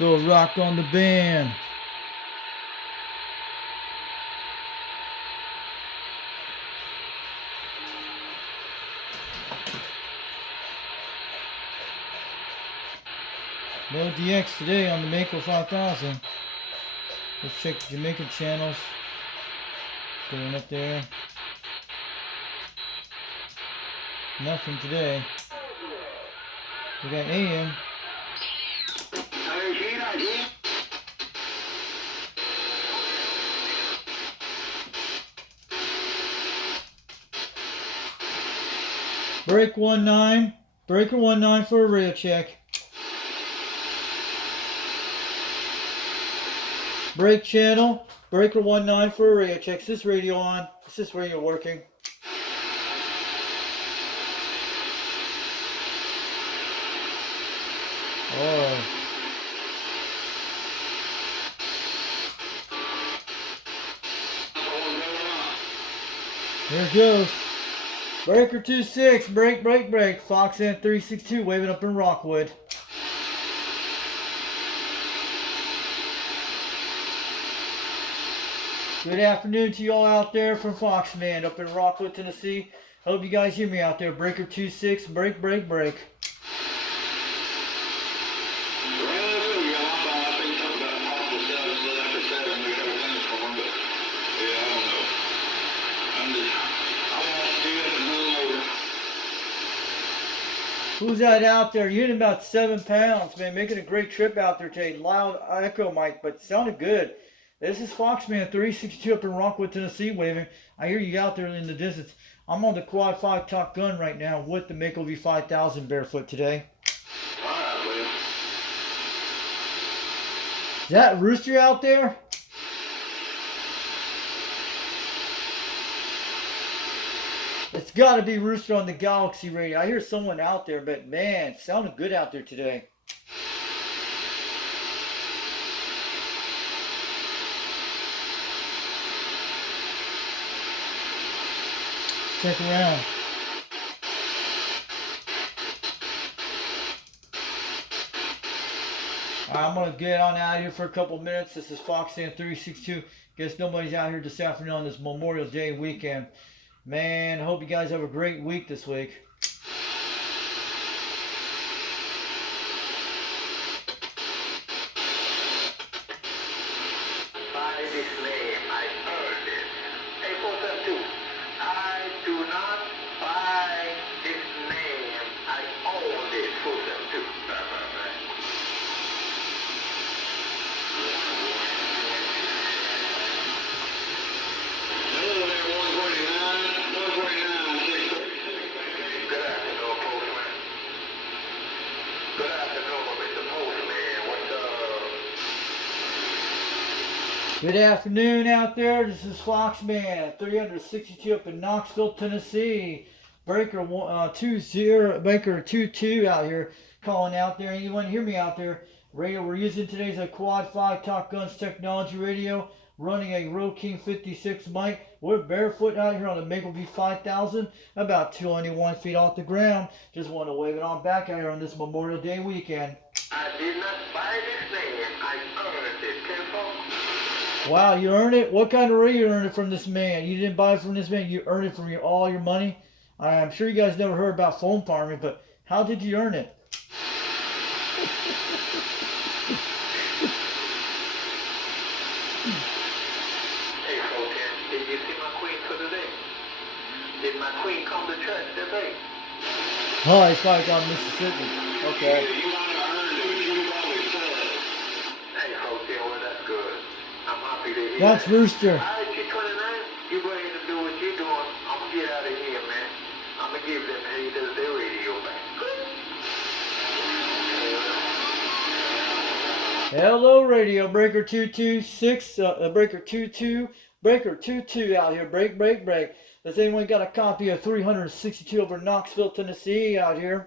Throw a rock on the band. No DX today on the Mako 5000. Let's check the Jamaican channels. Going up there. Nothing today. We got AM. Break 19. Breaker 19 for a radio check. Break channel. Breaker 19 for a radio check. Is this radio on? Is this radio working? Oh. Here it goes. Breaker 26. Break, break, break. Foxan 362 waving up in Rockwood. Good afternoon to you all out there from Foxman up in Rockwood, Tennessee. Hope you guys hear me out there. Breaker 26, break, break, break. Who's that out there? You're hitting about 7 pounds, man. Making a great trip out there today. Loud echo mic, but sounded good. This is Foxman 362 up in Rockwood, Tennessee, waving. I hear you out there in the distance. I'm on the Quad 5 Top Gun right now with the Mako V5000 barefoot today. Is that Rooster out there? It's got to be Rooster on the Galaxy radio. I hear someone out there, but man, it sounded good out there today. Check around. I'm going to get on out of here for a couple minutes. This is Foxan 362. Guess nobody's out here this afternoon on this Memorial Day weekend. Man, I hope you guys have a great week this week. By this name, I earned it. Hey, 472, I do not buy this name. I own it, 472. Hello there, 149. 149. Good afternoon, Postman. Good afternoon, Mr. Postman. What's up? Good afternoon out there. This is Foxman 362 up in Knoxville, Tennessee. Breaker 20, Breaker 22 out here calling out there. Anyone hear me out there? Radio we're using today is a Quad 5 Top Guns technology radio, running a Road King 56 mic. We're barefoot out here on the Mako V5000, about 21 feet off the ground. Just want to wave it on back out here on this Memorial Day weekend. I did not buy this name. I earned it, Kenfolk. Wow, you earned it? What kind of radio you earned it from this man? You didn't buy it from this man, you earned it from all your money? I'm sure you guys never heard about phone farming, but how did you earn it? Hey, folks, did you see my queen for today? Did my queen come to church today? Oh, he's probably gone to Mississippi. Okay. You might have earned it, but you could probably sell it. Hey, folks, well, that's good. I'm happy to hear That's that. Rooster. All right, G29, you go ahead and do what you're doing. I'm going to get out of here, man. I'm going to give them haters their radio back. Hello, Radio Breaker 226, Breaker 22, Breaker 22 out here. Break, break, break. Has anyone got a copy of 362 over Knoxville, Tennessee out here?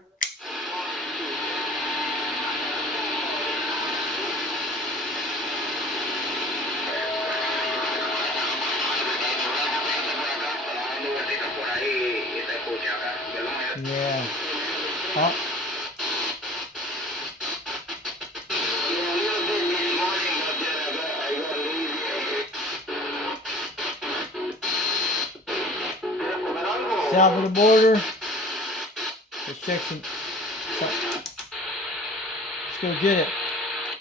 Yeah. Huh? South of the border. Let's check some. Let's go get it.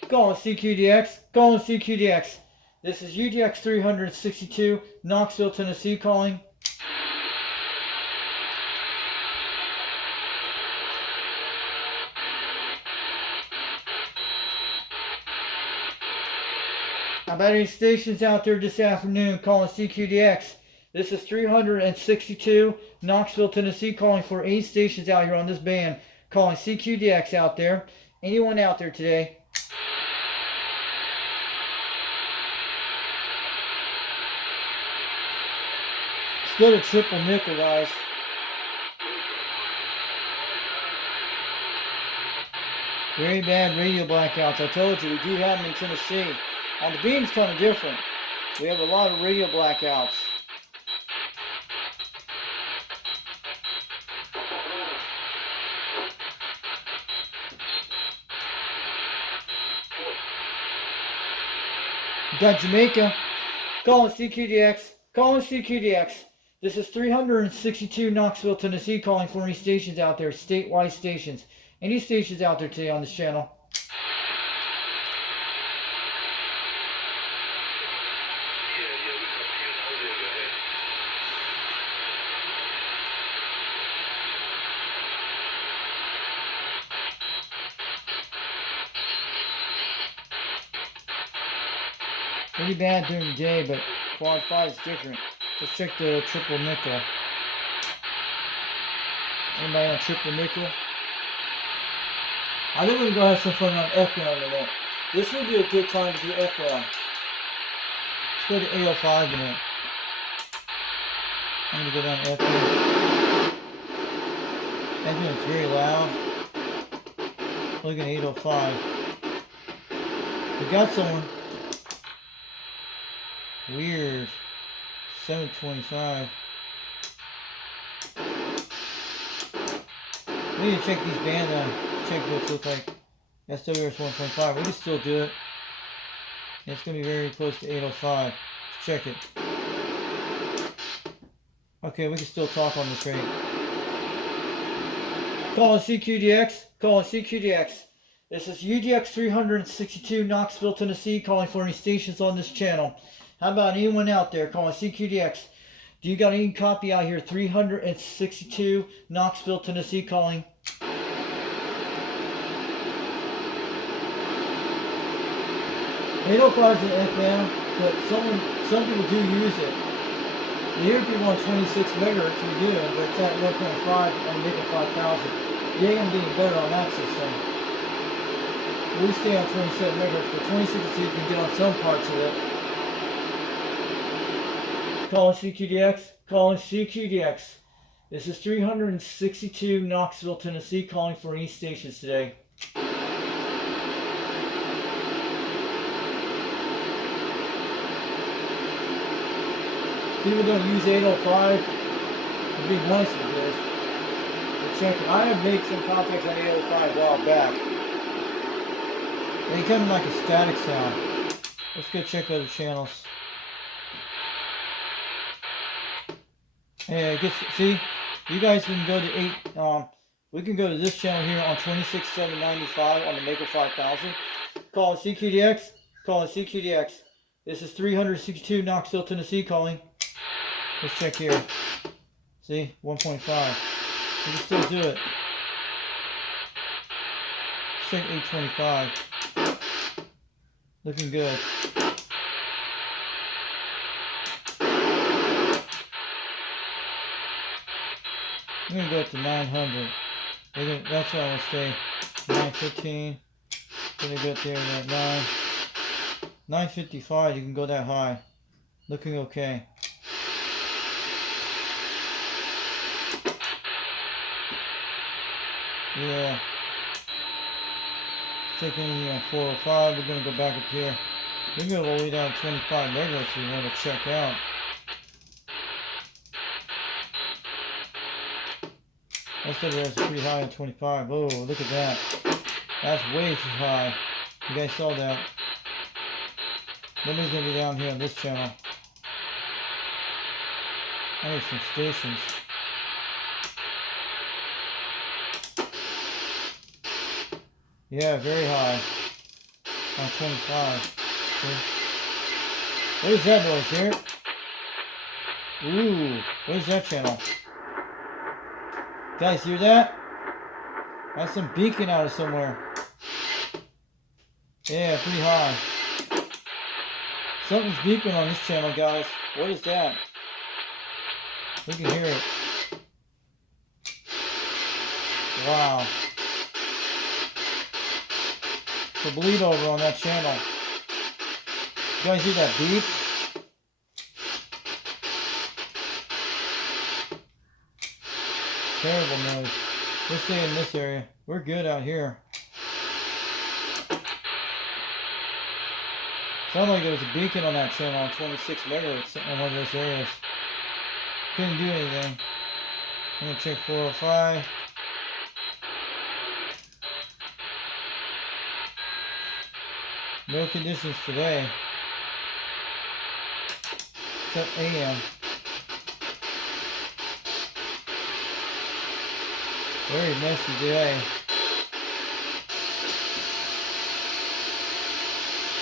Calling CQDX. Calling CQDX. This is UDX 362, Knoxville, Tennessee calling. How about any stations out there this afternoon calling CQDX? This is 362, Knoxville, Tennessee calling for 8 stations out here on this band. Calling CQDX out there. Anyone out there today? Let's go to triple nickel, guys. Very bad radio blackouts. I told you, we do have them in Tennessee. On the beam's kind of different. We have a lot of radio blackouts. We got Jamaica. Calling CQDX. Calling CQDX. This is 362 Knoxville, Tennessee calling for any stations out there. Statewide stations. Any stations out there today on this channel? Pretty bad during the day, but quad 5 is different. Let's check the triple nickel. Anybody on triple nickel? I think we're going to go have some fun on FM in a minute. This would be a good time to do FM. Let's go to 805 in a minute. I'm going to go down to FM. FM is very loud. Look at 805. We got someone. Weird. 725. We need to check these bands out. Check what it looks like. SWS 1.5. We can still do it. It's going to be very close to 805. Let's check it. Okay, we can still talk on this rate. Calling CQDX. Calling CQDX. This is UDX 362 Knoxville, Tennessee calling for any stations on this channel. How about anyone out there calling CQDX? Do you got any copy out here? 362 Knoxville, Tennessee calling. They don't cause an FM, but some people do use it. You hear people on 26 megahertz, we do, but it's at 1.5 on Nickel 5000. You ain't gonna be any better on that system. We stay on 27 megahertz, but 26 you can get on some parts of it. Calling CQDX, calling CQDX. This is 362 Knoxville, Tennessee, calling for any stations today. People don't use 805. It'd be nice if it did. We're checking. I have made some contacts on 805 a while back. They come like a static sound. Let's go check other channels. Hey, see, you guys can go to we can go to this channel here on 26795 on the Maker 5000. Calling CQDX, calling CQDX. This is 362 Knoxville, Tennessee calling. Let's check here. See, 1.5. We can still do it. Let's check 825. Looking good. I'm going to go up to 900. That's where I want to stay. 915. Going to go up there at 955. You can go that high. Looking okay. Yeah. Taking 405. We're going to go back up here. We're going to go all the way down to 25 megahertz we want to check out. SWS is pretty high at 25. Oh, look at that. That's way too high. You guys saw that. Nobody's going to be down here on this channel. I need some stations. Yeah, very high. On 25. See? What is that noise here? Ooh, what is that channel? Guys, hear that? That's some beacon out of somewhere. Yeah, pretty high. Something's beeping on this channel, guys. What is that? We can hear it. Wow. It's a bleed over on that channel. You guys hear that beep? Terrible noise. Let's stay in this area. We're good out here. Sounded like there was a beacon on that channel on 26 megahertz in one of those areas. Couldn't do anything. I'm gonna check 405. No conditions today. Except AM. Very messy day.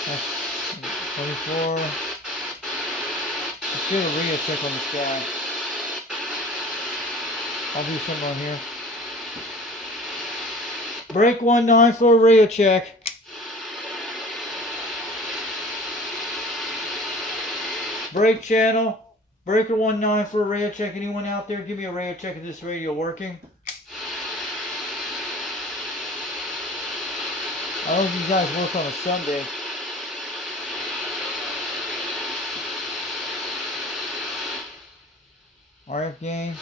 That's 24. Let's do a radio check on this guy. I'll do something on here. Break 19 for a radio check. Break channel. Breaker 19 for a radio check. Anyone out there? Give me a radio check. Is this radio working? I don't know if you guys work on a Sunday. RF gain.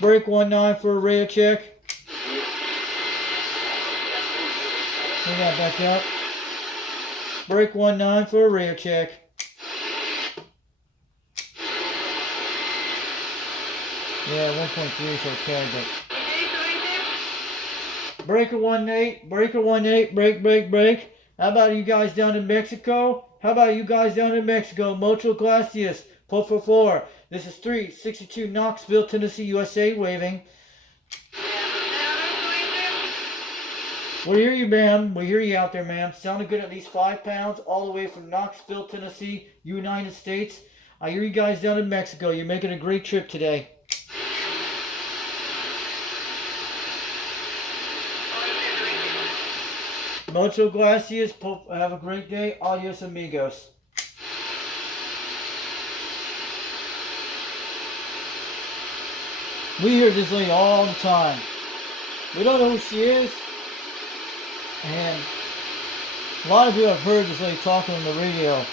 Break 19 for a radio check. Bring that back up. Break 19 for a radio check. Yeah, 1.3 is okay, but breaker 18, break. How about you guys down in Mexico? Mucho gracias. 444. This is 362 Knoxville, Tennessee, USA, waving. We hear you, ma'am. We hear you out there, ma'am. Sounded good, at least 5 pounds, all the way from Knoxville, Tennessee, United States. I hear you guys down in Mexico. You're making a great trip today. Mucho gracias. Have a great day. Adios, amigos. We hear this lady all the time. We don't know who she is. And a lot of you have heard this lady talking on the radio.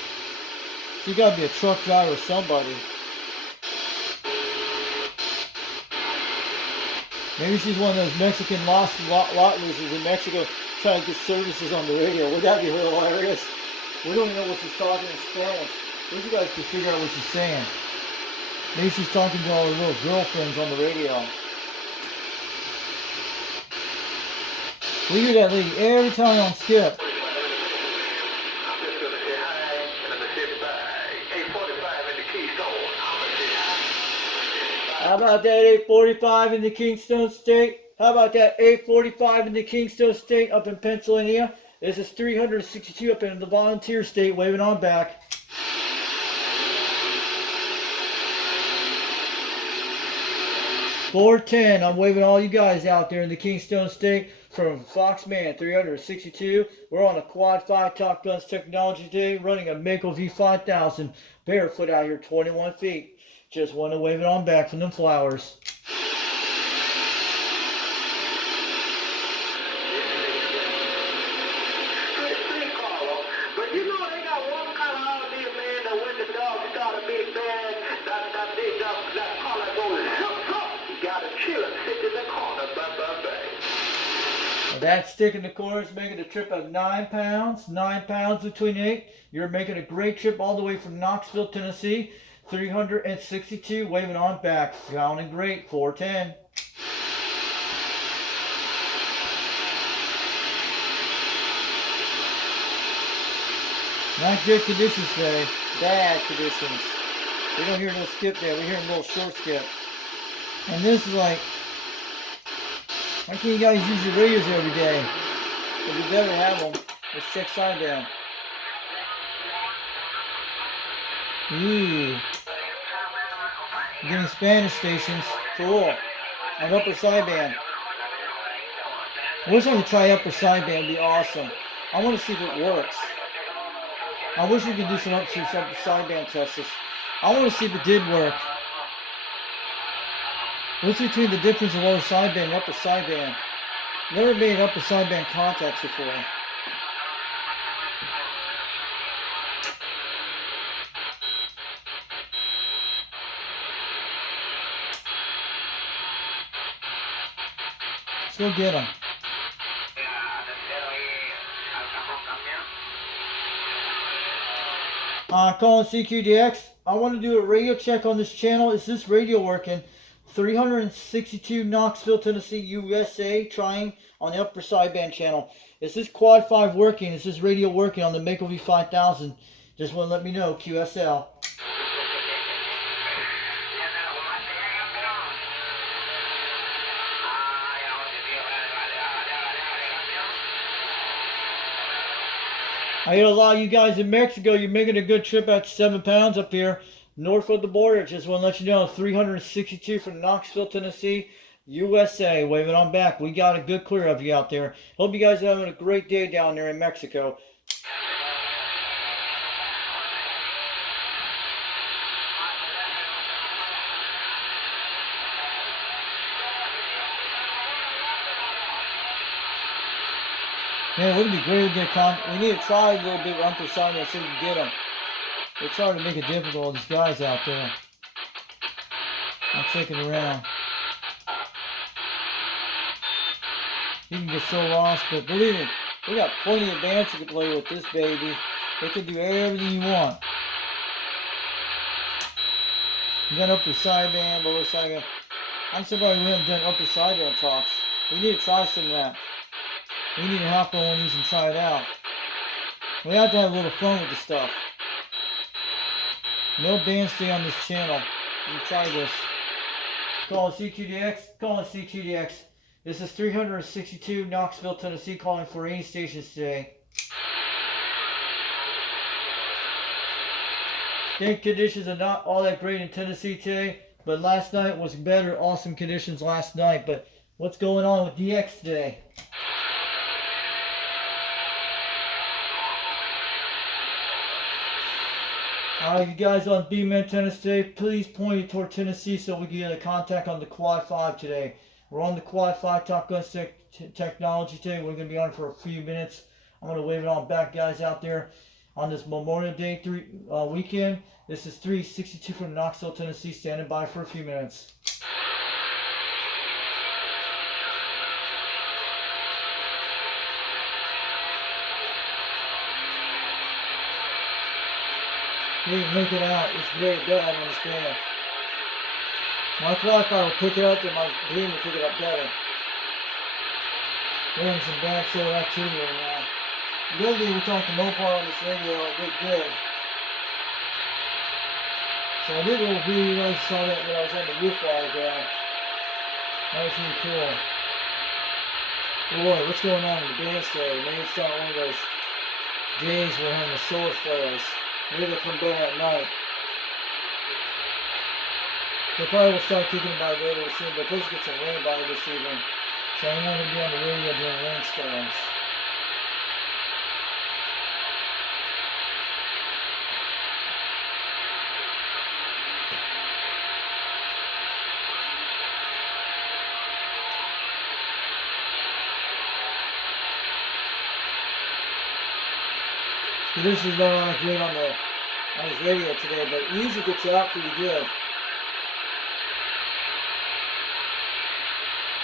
She got to be a truck driver or somebody. Maybe she's one of those Mexican lot losers in Mexico trying to get services on the radio. Would that be hilarious? We don't even know what she's talking in Spanish. Wish you guys could figure out what she's saying. Maybe she's talking to all her little girlfriends on the radio. We hear that lady every time on Skip. I'm just gonna say hi and I'm gonna sit by 845 in the Keystone. I'm gonna say hi. How about that 845 in the Kingston State? How about that 845 in the Kingston State up in Pennsylvania? This is 362 up in the Volunteer State, waving on back. $410. I'm waving all you guys out there in the Kingston State from Foxman 362. We're on a Quad 5 Top Guns technology today, running a Mako V5000 barefoot out here, 21 feet. Just want to wave it on back from them flowers. Street caller. But you know they got one color out there, man, that when the dog start a big bad, that collar goes zup, zup. You gotta chill and sit in the corner, bye. That stick in the corner is making a trip of 9 pounds. 9 pounds between 8. You're making a great trip all the way from Knoxville, Tennessee. 362, waving on back. Sounding great. 410. Not good conditions today. Bad conditions. We don't hear no skip there. We hear a little short skip. And this is like Why can't you guys use your radios every day? If you better have them. Let's check sideband. Ooh. Getting Spanish stations. Cool. On upper sideband. I wish I could try upper sideband. It'd be awesome. I want to see if it works. I wish we could do some upper sideband tests. I want to see if it did work. What's between the difference of lower sideband and upper sideband? Never made upper sideband contacts before. Let's go get them. Calling CQDX. I want to do a radio check on this channel. Is this radio working? 362 Knoxville, Tennessee, USA, trying on the upper sideband channel. Is this quad 5 working? Is this radio working on the Mako V5000? Just want to let me know, QSL. I hear a lot of you guys in Mexico, you're making a good trip at 7 pounds up here north of the border. Just want to let you know, 362 from Knoxville, Tennessee, USA. Waving on back. We got a good clear of you out there. Hope you guys are having a great day down there in Mexico. Man, wouldn't it be great to get we need to try a little bit upper side and see if we can get them. It's hard to make it difficult, these guys out there. I'm checking around. You can get so lost, but believe me, we got plenty of bands you can play with this baby. They can do everything you want. You got upper sideband, lower sideband. I'm surprised we haven't done upper sideband talks. We need to try some of that. We need to hop on one of these and try it out. We have to have a little fun with the stuff. No band stay on this channel. Let me try this. Calling CQDX. Calling CQDX. This is 362 Knoxville, Tennessee, calling for any stations today. Think conditions are not all that great in Tennessee today, but last night was better. Awesome conditions last night. But what's going on with DX today? You guys on B-Man Tennis today, please point it toward Tennessee so we can get a contact on the Quad 5 today. We're on the Quad 5 Top Gun technology today. We're going to be on for a few minutes. I'm going to wave it on back, guys, out there on this Memorial Day weekend. This is 362 from Knoxville, Tennessee, standing by for a few minutes. You can make it out. It's very bad on this band. My Wi-Fi will pick it up, and my Dream will pick it up better. We're having some bad solar activity right now. The other day we talked to Mopar on this radio, it did good. So I did a little video, you guys saw that when I was on the roof wire down. That was really cool. Boy, what's going on in the band today? Maybe it's not one of those days we're having the solar flares. Maybe they'll come down at night. They probably will start kicking by later this evening, but supposed to get some rain by this evening. So I'm not going to be on the radio during rainstorms. This is not great on his radio today, but it usually gets out pretty good.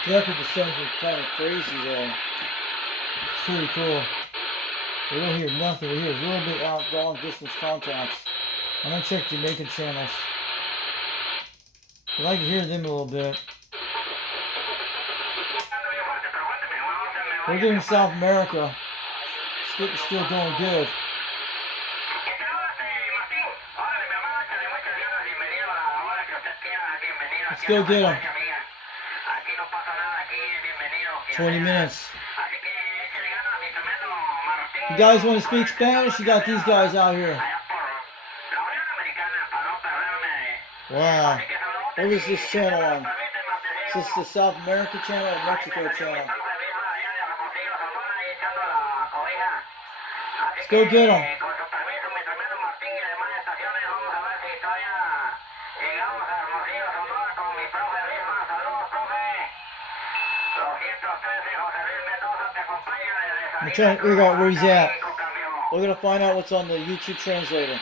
Luckily the sun's been kind of crazy there. It's pretty cool. We don't hear nothing. We hear a little bit out long distance contacts. I'm gonna check Jamaican channels. I'd like to hear them a little bit. We're getting South America. Still doing good. Let's go get them. 20 minutes. If you guys want to speak Spanish, you got these guys out here. Wow. What is this channel on? Is this the South America channel or Mexico channel? Let's go get them. I'm trying to figure out where he's at. We're going to find out what's on the YouTube translator.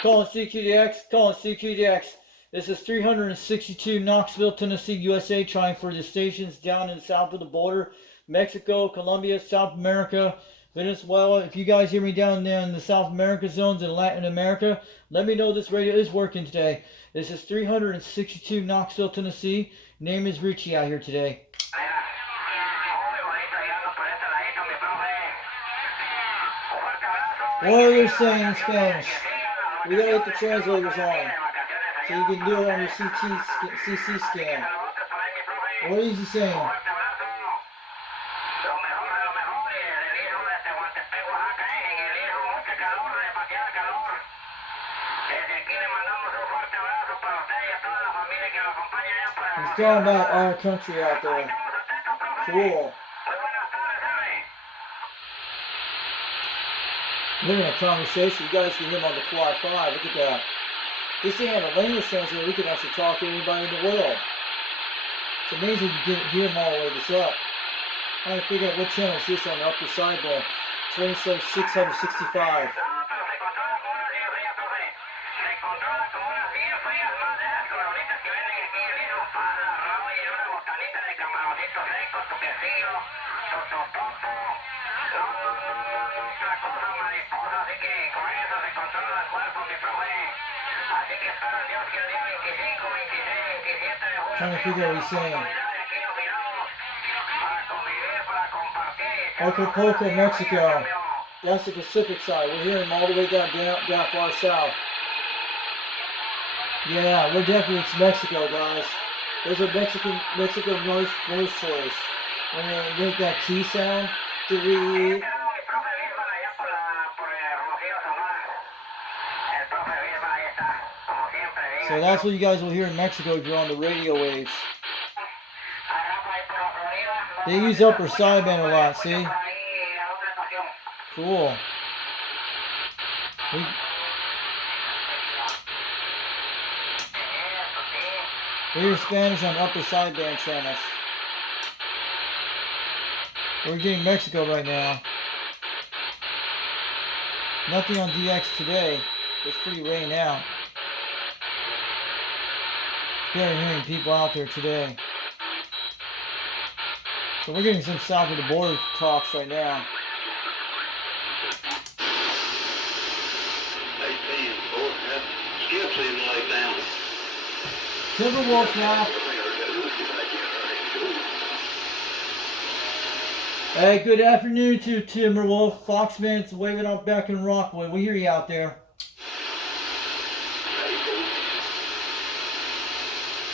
Calling CQDX, calling CQDX. This is 362 Knoxville, Tennessee, USA, trying for the stations down in south of the border. Mexico, Colombia, South America, Venezuela. If you guys hear me down there in the South America zones and Latin America, let me know this radio is working today. This is 362 Knoxville, Tennessee. Name is Richie out here today. What are you saying in Spanish? We gotta get the translators on, so you can do it on your CC scan. What is he saying? He's talking about our country out there. Cool. We're in a conversation. You guys can hear him on the Wi-Fi. Look at that. This thing had a language translator. We can actually talk to anybody in the world. It's amazing to hear him all the way this up. I'm trying to figure out what channel is this on the upper side there. 27665. Trying to figure out what he's saying. Acapulco, Mexico. That's the Pacific side. We're hearing him all the way down far south. Yeah, we're definitely it's Mexico, guys. There's a Mexican noise choice. When they make that key sound, so that's what you guys will hear in Mexico if you're on the radio waves. They use upper sideband a lot, see? Cool. We hear Spanish on upper sideband channels. We're getting Mexico right now. Nothing on DX today. It's pretty rained out. Barely hearing people out there today. So we're getting some south of the border talks right now. 18, Skip's even laid down. Timberwolf now. Hey, good afternoon to Timberwolf. Foxman's waving up back in Rockwood. We hear you out there.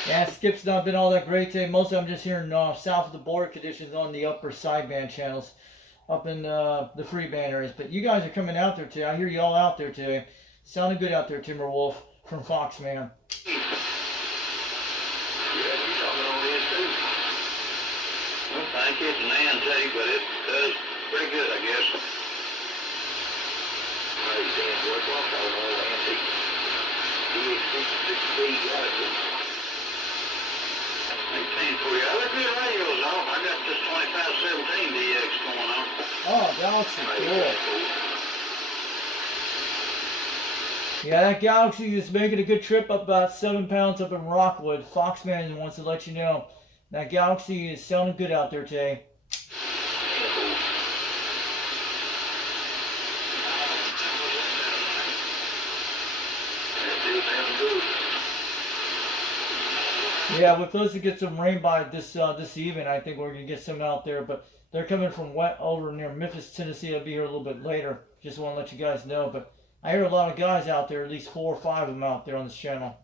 Yeah, Skip's not been all that great today. Mostly I'm just hearing south of the border conditions on the upper sideband channels up in the free band areas. But you guys are coming out there today. I hear you all out there today. Sounding good out there, Timberwolf from Foxman. I think it's an antique, but it does pretty good, I guess. For you. Other good radios off. I got this 2517 DX going on. Oh, Galaxy, cool. Yeah, that Galaxy is making a good trip up about 7 pounds up in Rockwood. Foxman wants to let you know. That Galaxy is sounding good out there today. Yeah, we're supposed to get some rain by this evening. I think we're gonna get some out there, but they're coming from over near Memphis, Tennessee. They'll be here a little bit later. Just want to let you guys know. But I hear a lot of guys out there, at least 4 or 5 of them out there on this channel.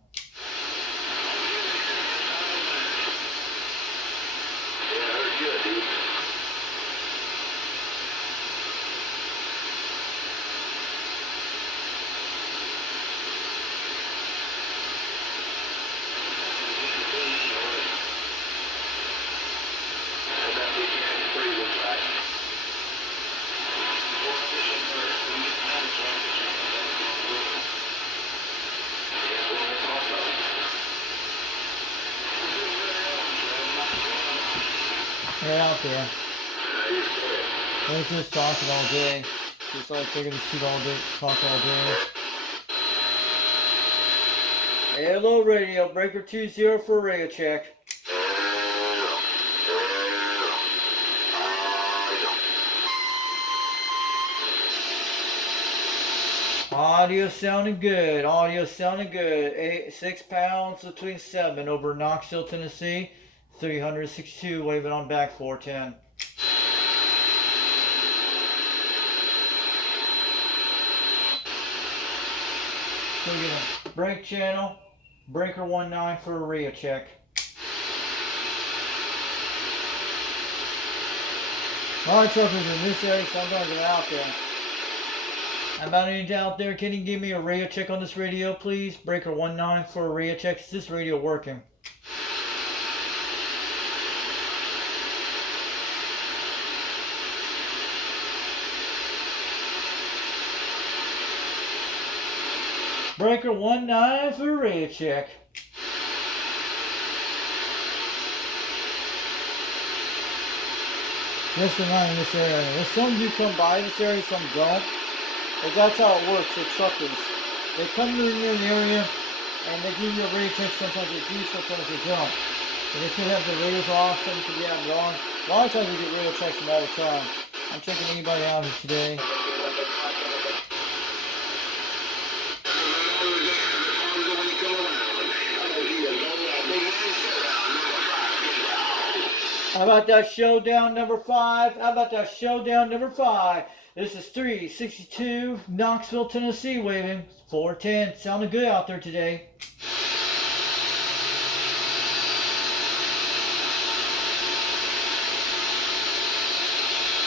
They're out there. They're just talking all day. Just like they're gonna shoot all day, talk all day. Hello, radio. Breaker 20 for a radio check. Audio sounding good. Audio sounding good. 6 pounds between 7 over Knoxville, Tennessee. 362 waving on back 410. Still getting break channel. Breaker 19 for a radio check. A lot of truckers in this area, sometimes they're out there. How about any out there? Can you give me a radio check on this radio, please? Breaker 19 for a radio check. Is this radio working? Breaker 19 for a radio check. Yes, they're not in this area. There's some do come by this area, some don't. But that's how it works with truckers. They come in the area and they give you a radio check. Sometimes they do, sometimes they don't. And they could have the radios off, some could be having it on. A lot of times they get radio checks from all the time. I'm checking anybody out here today. How about that showdown number 5? How about that showdown number 5? This is 362 Knoxville, Tennessee waving 410. Sounding good out there today.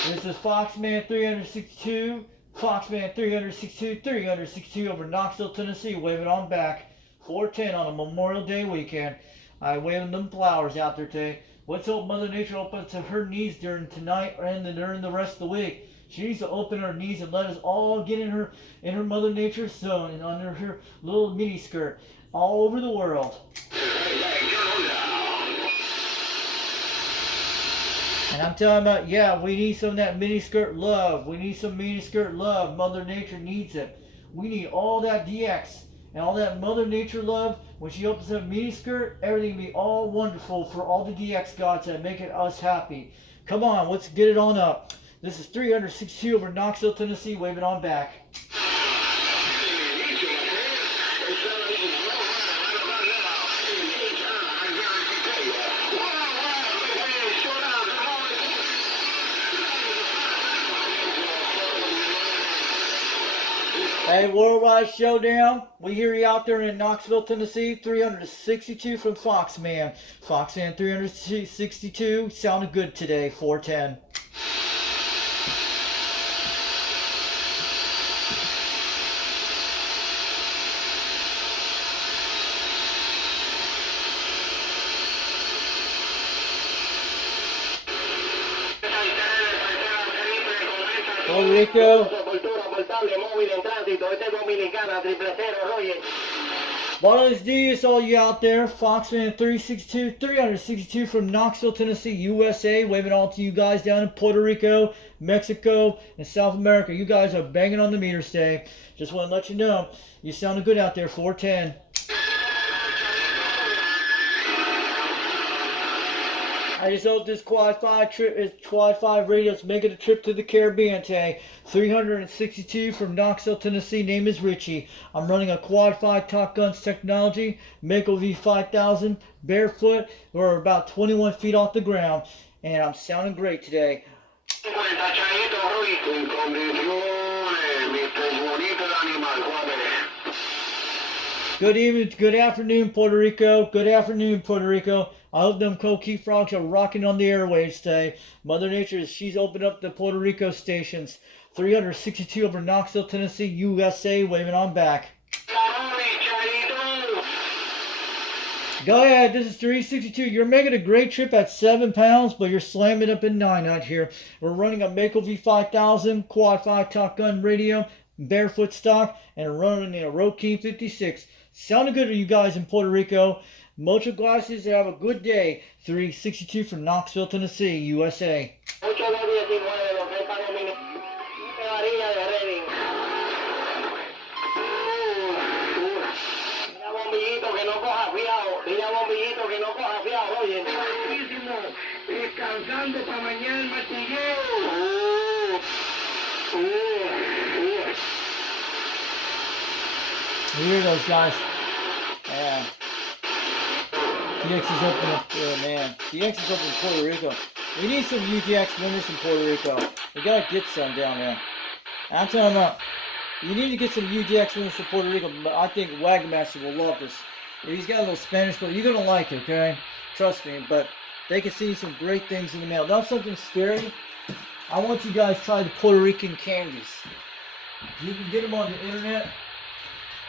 This is Foxman 362. Foxman 362 over Knoxville, Tennessee waving on back 410 on a Memorial Day weekend. I'm waving them flowers out there today. Let's hope Mother Nature opens to her knees during tonight and during the rest of the week. She needs to open her knees and let us all get in her Mother Nature zone and under her little mini skirt all over the world. And I'm telling about, yeah, we need some of that mini skirt love. We need some mini skirt love. Mother Nature needs it. We need all that DX and all that Mother Nature love. When she opens up mini skirt, everything will be all wonderful for all the DX gods that make it us happy. Come on, let's get it on up. This is 362 over Knoxville, Tennessee, waving on back. Hey, Worldwide Showdown. We hear you out there in Knoxville, Tennessee. 362 from Foxman. Foxman 362. Sounded good today. 410. Puerto Rico. Buenos dias, all you out there. Foxman 362 from Knoxville, Tennessee, USA. Waving all to you guys down in Puerto Rico, Mexico, and South America. You guys are banging on the meter today. Just want to let you know, you sounded good out there. 410. I just hope this Quad 5 radio's making a trip to the Caribbean today. 362 from Knoxville, Tennessee. Name is Richie. I'm running a Quad 5 Top Guns technology, Mako V5000, barefoot. We're about 21 feet off the ground, and I'm sounding great today. Good evening, good afternoon, Puerto Rico. Good afternoon, Puerto Rico. I hope them Coquille frogs are rocking on the airwaves today. Mother Nature, she's opened up the Puerto Rico stations. 362 over Knoxville, Tennessee, USA, waving on back. Go ahead, this is 362. You're making a great trip at 7 pounds, but you're slamming up in 9 out here. We're running a Mako V5000 Quad 5 Top Gun radio, barefoot stock, and running a Rokeen 56. Sounded good to you guys in Puerto Rico. Muchas gracias. Have a good day. 362 from Knoxville, Tennessee, USA. 8219, lo que es para Dominic. María de Reading. Mira bombillito que no coja fiado. Mira bombillito que no coja fiado. Oye. Buenísimo. Descansando para mañana el martilleo. You hear those guys? Yeah. DX is open up there, man. DX is open in Puerto Rico. We need some UDX winners in Puerto Rico. We gotta get some down there. And I'm telling you, you need to get some UDX winners from Puerto Rico, but I think Wagon Master will love this. He's got a little Spanish, but you're gonna like it, okay? Trust me, but they can see some great things in the mail. Not something scary. I want you guys to try the Puerto Rican candies. You can get them on the internet,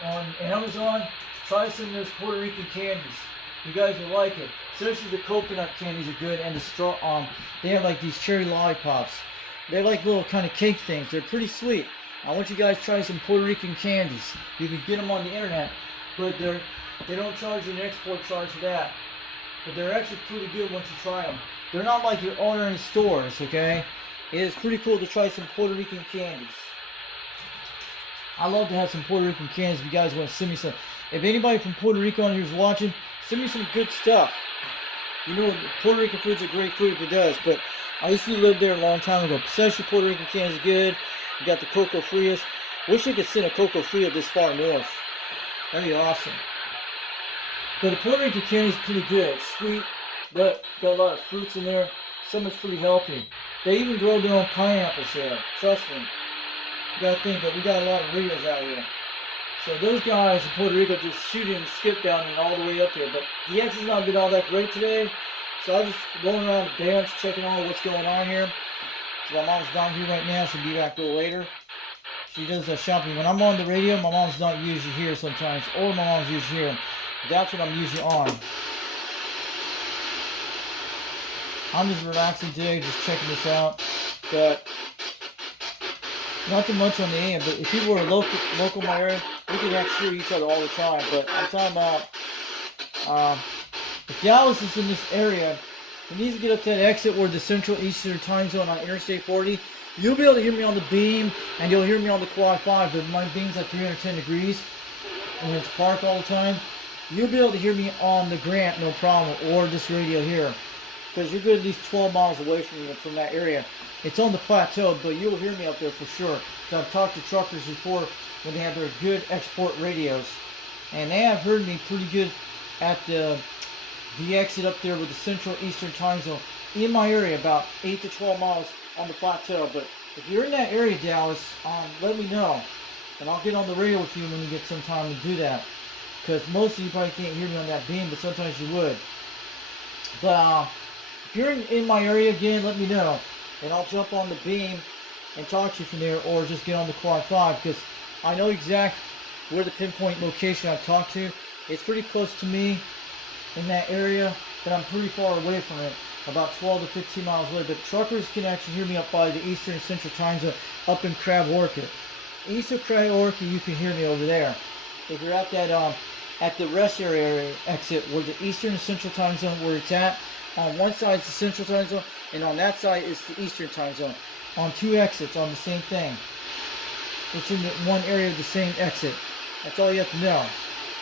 on Amazon. Try some of those Puerto Rican candies. You guys will like it. Especially the coconut candies are good, and the straw. They have like these cherry lollipops. They're like little kind of cake things. They're pretty sweet. I want you guys to try some Puerto Rican candies. You can get them on the internet, but they don't charge you an export charge for that. But they're actually pretty good once you try them. They're not like you're ordering in stores, okay? It is pretty cool to try some Puerto Rican candies. I love to have some Puerto Rican candies if you guys want to send me some. If anybody from Puerto Rico on here is watching, send me some good stuff. You know, Puerto Rican food's a great food if it does, but I used to live there a long time ago. Especially Puerto Rican candies is good. You got the Coco Frias. Wish I could send a Coco Fria this far north. That'd be awesome. But the Puerto Rican candy is pretty good. It's sweet, but got a lot of fruits in there. Some is pretty healthy. They even grow their own pineapples there. Trust me. You gotta think that we got a lot of Rios out here. So those guys in Puerto Rico just shoot and skip down and all the way up here. But the X has not been all that great today. So I'm just going around the dance, checking all what's going on here. So my mom's down here right now. She'll be back a little later. She does shopping. When I'm on the radio, my mom's not usually here sometimes. Or my mom's usually here. That's what I'm usually on. I'm just relaxing today, just checking this out. But nothing much on the AM. But if people were local in my area, we could actually hear each other all the time. But I'm talking about if Dallas is in this area, he needs to get up to that exit where the Central Eastern Time Zone on Interstate 40. You'll be able to hear me on the beam, and you'll hear me on the Quad 5. But my beam's at 310 degrees, and it's park all the time. You'll be able to hear me on the Grant, no problem, or this radio here. Because you're good at least 12 miles away from that area. It's on the plateau, but you'll hear me up there for sure. So I've talked to truckers before when they have their good export radios. And they have heard me pretty good at the exit up there with the Central Eastern Time Zone. In my area, about 8 to 12 miles on the plateau. But if you're in that area, Dallas, let me know. And I'll get on the radio with you when you get some time to do that. Because most of you probably can't hear me on that beam, but sometimes you would. But if you're in my area again, let me know. And I'll jump on the beam and talk to you from there, or just get on the Quad 5, because I know exactly where the pinpoint location I've talked to. It's pretty close to me in that area, but I'm pretty far away from it, about 12 to 15 miles away. But truckers can actually hear me up by the Eastern and Central Time Zone up in Crab Orchard. East of Crab Orchard, you can hear me over there. If you're at that at the rest area exit where the Eastern and Central Time Zone where it's at, on one side is the Central Time Zone, and on that side is the Eastern Time Zone. On two exits on the same thing. It's in the one area of the same exit. That's all you have to know.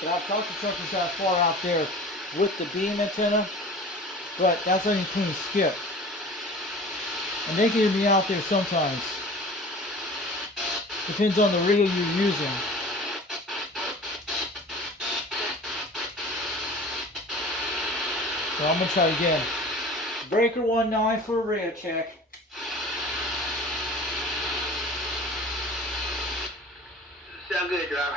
But I've talked to truckers that far out there with the beam antenna, but that's how you can skip. And they can hear me out there sometimes. Depends on the radio you're using. So I'm going to try again. Breaker 19 for a radio check. Sound good, driver.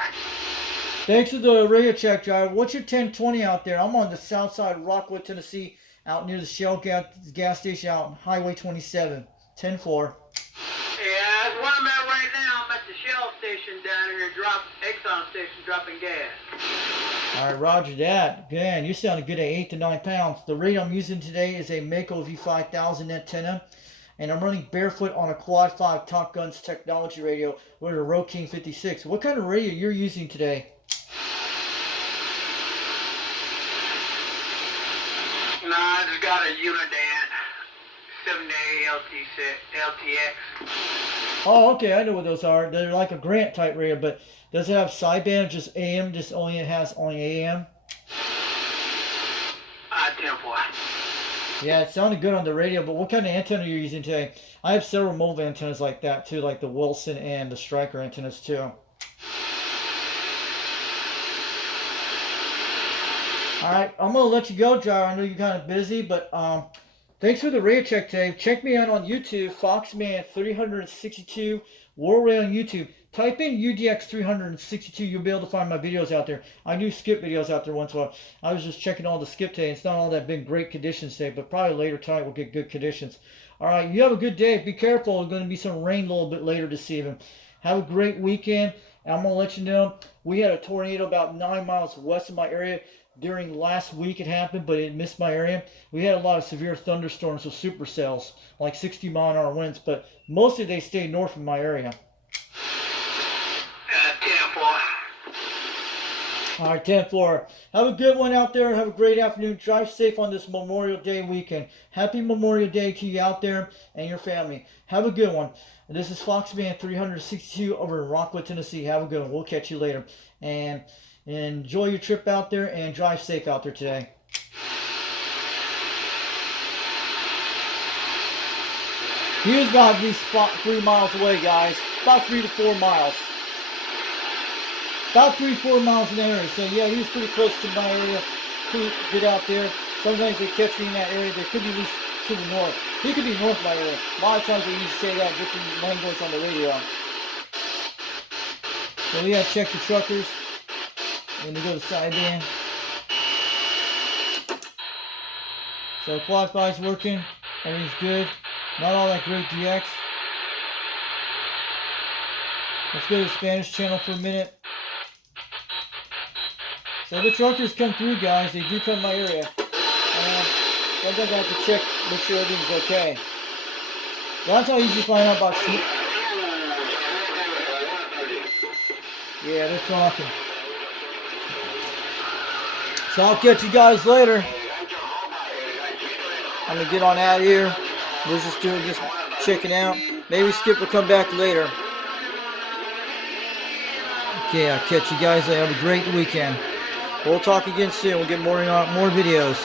Thanks for the radio check, driver. What's your 1020 out there? I'm on the south side of Rockwood, Tennessee, out near the Shell gas station out on Highway 27. 10-4. Yeah, that's where I'm at right now. I'm at the Shell station down here, Exxon station, dropping gas. All right, roger that. Man, you sounded good at 8 to 9 pounds. The radio I'm using today is a Mako V5000 antenna, and I'm running barefoot on a Quad 5 Top Guns technology radio with a Rode King 56. What kind of radio you're using today? got a Unidan 70 LTX. Oh, okay, I know what those are. They're like a Grant type radio, but does it have sideband or just AM? Just only it has only AM? 10-4. Yeah, it sounded good on the radio, but what kind of antenna are you using today? I have several mobile antennas like that too, like the Wilson and the Stryker antennas too. Alright, I'm going to let you go, Jar. I know you're kind of busy, but thanks for the radio check today. Check me out on YouTube, Foxman362, World Radio on YouTube. Type in UDX362, you'll be able to find my videos out there. I do skip videos out there once in a while. I was just checking all the skip today. It's not all that been great conditions today, but probably later tonight we'll get good conditions. Alright, you have a good day. Be careful. There's going to be some rain a little bit later this evening. Have a great weekend. I'm going to let you know, we had a tornado about 9 miles west of my area. During last week it happened, but it missed my area. We had a lot of severe thunderstorms with supercells, like 60-mile-an-hour winds, but mostly they stayed north of my area. 10-4. All right, 10-4. Have a good one out there. Have a great afternoon. Drive safe on this Memorial Day weekend. Happy Memorial Day to you out there and your family. Have a good one. And this is Foxman362 over in Rockwood, Tennessee. Have a good one. We'll catch you later. And enjoy your trip out there and drive safe out there today. He was about at least 3 miles away, guys. About 3 to 4 miles. About 3 to 4 miles in that area. So yeah, he was pretty close to my area. Pretty good out there. Sometimes they catch me in that area. They could be at least to the north. He could be north of my area. A lot of times they used to say that in different language on the radio. So yeah, check the truckers. And they go to sideband. So clock buy's working. Everything's good. Not all that great DX. Let's go to the Spanish channel for a minute. So the truckers come through, guys. They do come in my area. Sometimes I have to check, make sure everything's okay. That's how I usually find out about sleep. Yeah, they're talking. So I'll catch you guys later. I'm gonna get on out of here. We're just checking out. Maybe Skip will come back later. Okay, I'll catch you guys later. Have a great weekend. We'll talk again soon. We'll get more videos.